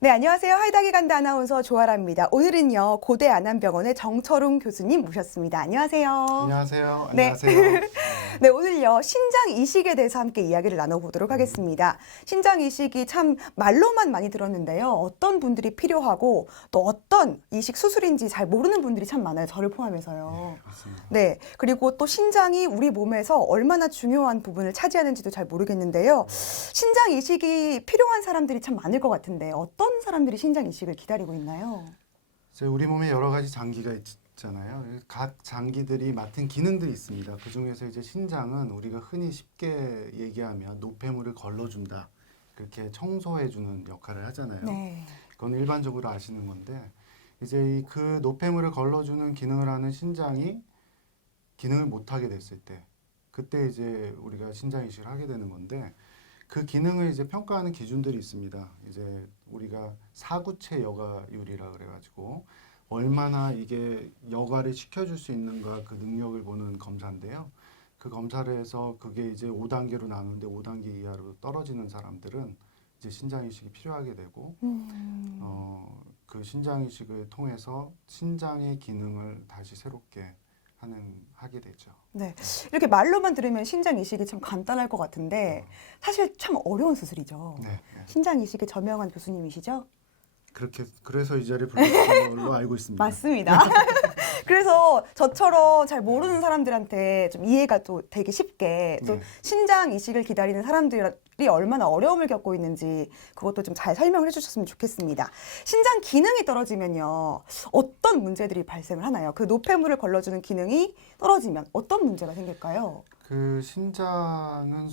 네, 안녕하세요. 하이닥이 간다 아나운서 조아라입니다. 오늘은요, 고대 안암병원의 정철웅 교수님 모셨습니다. 안녕하세요. 안녕하세요. 네. 안녕하세요. 네, 오늘요, 신장 이식에 대해서 함께 이야기를 나눠보도록 하겠습니다. 신장 이식이 참 말로만 많이 들었는데요. 어떤 분들이 필요하고 또 어떤 이식 수술인지 잘 모르는 분들이 참 많아요. 저를 포함해서요. 맞습니다. 네, 그리고 또 신장이 우리 몸에서 얼마나 중요한 부분을 차지하는지도 잘 모르겠는데요. 신장 이식이 필요한 사람들이 참 많을 것 같은데 어떤 사람들이 신장 이식을 기다리고 있나요? 이제 우리 몸에 여러 가지 장기가 있잖아요. 각 장기들이 맡은 기능들이 있습니다. 그 중에서 이제 신장은 우리가 흔히 쉽게 얘기하면 노폐물을 걸러준다. 그렇게 청소해주는 역할을 하잖아요. 네. 그건 일반적으로 아시는 건데 이제 그 노폐물을 걸러주는 기능을 하는 신장이 기능을 못하게 됐을 때 그때 이제 우리가 신장 이식을 하게 되는 건데 그 기능을 이제 평가하는 기준들이 있습니다. 이제 우리가 사구체 여가율이라 그래가지고 얼마나 이게 여가를 시켜줄 수 있는가 그 능력을 보는 검사인데요. 그 검사를 해서 그게 이제 5단계로 나누는데 5단계 이하로 떨어지는 사람들은 이제 신장 이식이 필요하게 되고 그 신장 이식을 통해서 신장의 기능을 다시 새롭게 하게 되죠. 네. 이렇게 말로만 들으면 신장 이식이 참 간단할 것 같은데 사실 참 어려운 수술이죠. 네, 네. 신장 이식에 저명한 교수님이시죠? 그래서 이 자리에 불렀던 걸로 알고 있습니다. 맞습니다. 그래서 저처럼 잘 모르는 사람들한테 좀 이해가 또 되게 쉽게 또 네. 신장 이식을 기다리는 사람들이 얼마나 어려움을 겪고 있는지 그것도 좀 잘 설명을 해주셨으면 좋겠습니다. 신장 기능이 떨어지면요 어떤 문제들이 발생을 하나요? 그 노폐물을 걸러주는 기능이 떨어지면 어떤 문제가 생길까요? 그 신장은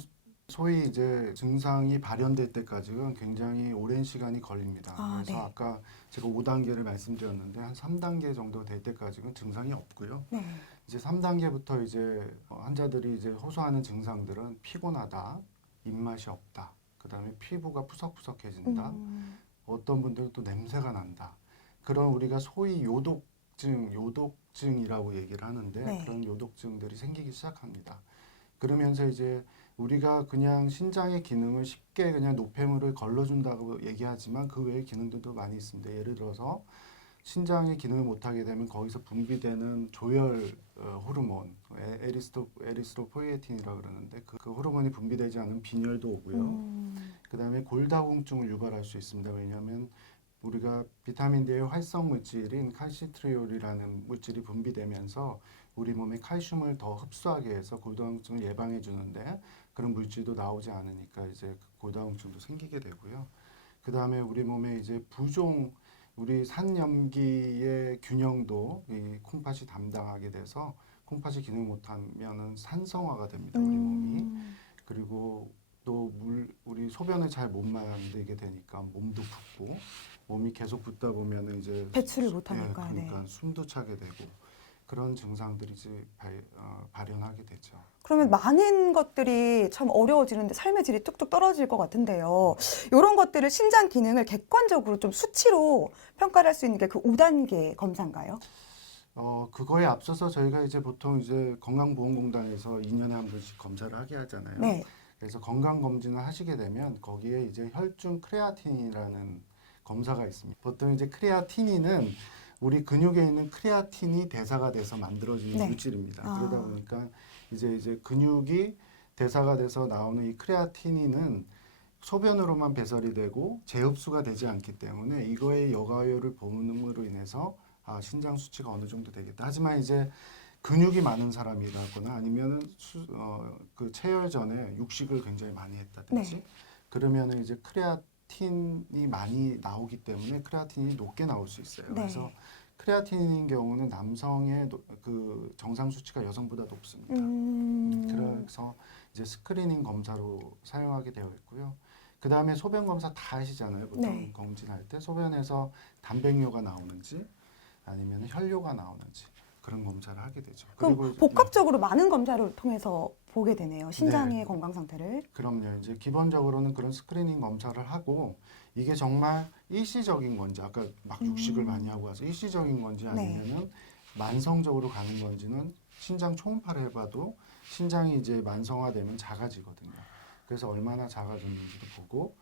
소위 이제 증상이 발현될 때까지는 굉장히 오랜 시간이 걸립니다. 그래서 네. 아까 제가 5단계를 말씀드렸는데 한 3단계 정도 될 때까지는 증상이 없고요. 네. 이제 3단계부터 이제 환자들이 이제 호소하는 증상들은 피곤하다, 입맛이 없다, 그다음에 피부가 푸석푸석해진다, 어떤 분들은 또 냄새가 난다. 그런 우리가 소위 요독증이라고 얘기를 하는데 네. 그런 요독증들이 생기기 시작합니다. 그러면서 이제 우리가 그냥 신장의 기능을 쉽게 그냥 노폐물을 걸러준다고 얘기하지만 그 외의 기능들도 많이 있습니다. 예를 들어서 신장의 기능을 못하게 되면 거기서 분비되는 조혈 호르몬, 에리스트로포이에틴이라고 그러는데 그 호르몬이 분비되지 않은 빈혈도 오고요. 그다음에 골다공증을 유발할 수 있습니다. 왜냐하면 우리가 비타민 D의 활성 물질인 칼시트리올이라는 물질이 분비되면서 우리 몸에 칼슘을 더 흡수하게 해서 골다공증을 예방해 주는데 그런 물질도 나오지 않으니까 이제 골다공증도 생기게 되고요. 그 다음에 우리 몸에 이제 우리 산염기의 균형도 이 콩팥이 담당하게 돼서 콩팥이 기능 못하면은 산성화가 됩니다. 우리 몸이. 그리고 또 우리 소변을 잘 못 만들게 되니까 몸도 붓고 몸이 계속 붓다 보면은 이제 배출을 못하니까. 그러니까 네. 숨도 차게 되고 그런 증상들이 이제 발현하게 되죠. 그러면 많은 것들이 참 어려워지는데 삶의 질이 뚝뚝 떨어질 것 같은데요. 이런 것들을 신장 기능을 객관적으로 좀 수치로 평가를 할 수 있는 게 그 5단계 검사인가요? 그거에 앞서서 저희가 이제 보통 이제 건강보험공단에서 2년에 한 번씩 검사를 하게 하잖아요. 네. 그래서 건강검진을 하시게 되면 거기에 이제 혈중 크레아틴이라는 검사가 있습니다. 보통 이제 크레아틴인은 우리 근육에 있는 크레아틴이 대사가 돼서 만들어지는 네. 물질입니다. 그러다 보니까 이제 근육이 대사가 돼서 나오는 이 크레아틴인은 소변으로만 배설이 되고 재흡수가 되지 않기 때문에 이거의 여가율을 보음으로 인해서 신장 수치가 어느 정도 되겠다. 하지만 이제 근육이 많은 사람이라거나 아니면은 그 체열 전에 육식을 굉장히 많이 했다든지 네. 그러면은 이제 크레아틴이 많이 나오기 때문에 크레아틴이 높게 나올 수 있어요. 네. 그래서 크레아틴인 경우는 남성의 그 정상 수치가 여성보다 높습니다. 그래서 이제 스크리닝 검사로 사용하게 되어 있고요. 그 다음에 소변 검사 다 하시잖아요. 보통 네. 검진할 때 소변에서 단백뇨가 나오는지 아니면 혈뇨가 나오는지 그런 검사를 하게 되죠. 그럼 그리고 복합적으로 많은 검사를 통해서 보게 되네요. 신장의 네. 건강 상태를. 그럼요. 이제 기본적으로는 그런 스크리닝 검사를 하고 이게 정말 일시적인 건지 아까 막 육식을 많이 하고 와서 일시적인 건지 아니면은 만성적으로 가는 건지는 신장 초음파를 해봐도 신장이 이제 만성화되면 작아지거든요. 그래서 얼마나 작아졌는지도 보고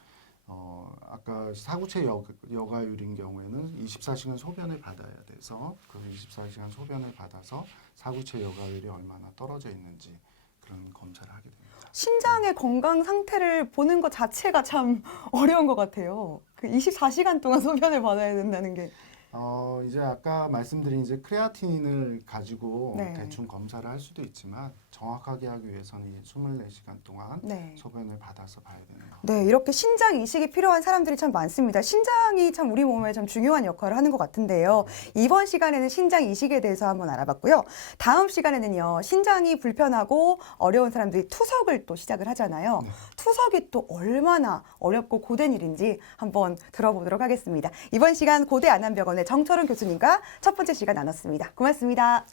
아까 사구체 여가율인 경우에는 24시간 소변을 받아야 돼서 그 24시간 소변을 받아서 사구체 여가율이 얼마나 떨어져 있는지 그런 검사를 하게 됩니다. 신장의 건강 상태를 보는 것 자체가 참 어려운 것 같아요. 그 24시간 동안 소변을 받아야 된다는 게. 이제 아까 말씀드린 이제 크레아틴인을 가지고 네. 대충 검사를 할 수도 있지만 정확하게 하기 위해서는 이 24시간 동안 네. 소변을 받아서 봐야 되네요. 네, 이렇게 신장 이식이 필요한 사람들이 참 많습니다. 신장이 참 우리 몸에 참 중요한 역할을 하는 것 같은데요. 이번 시간에는 신장 이식에 대해서 한번 알아봤고요. 다음 시간에는요, 신장이 불편하고 어려운 사람들이 투석을 또 시작을 하잖아요. 네. 투석이 또 얼마나 어렵고 고된 일인지 한번 들어보도록 하겠습니다. 이번 시간 고대 안암병원의 정철훈 교수님과 첫 번째 시간 나눴습니다. 고맙습니다.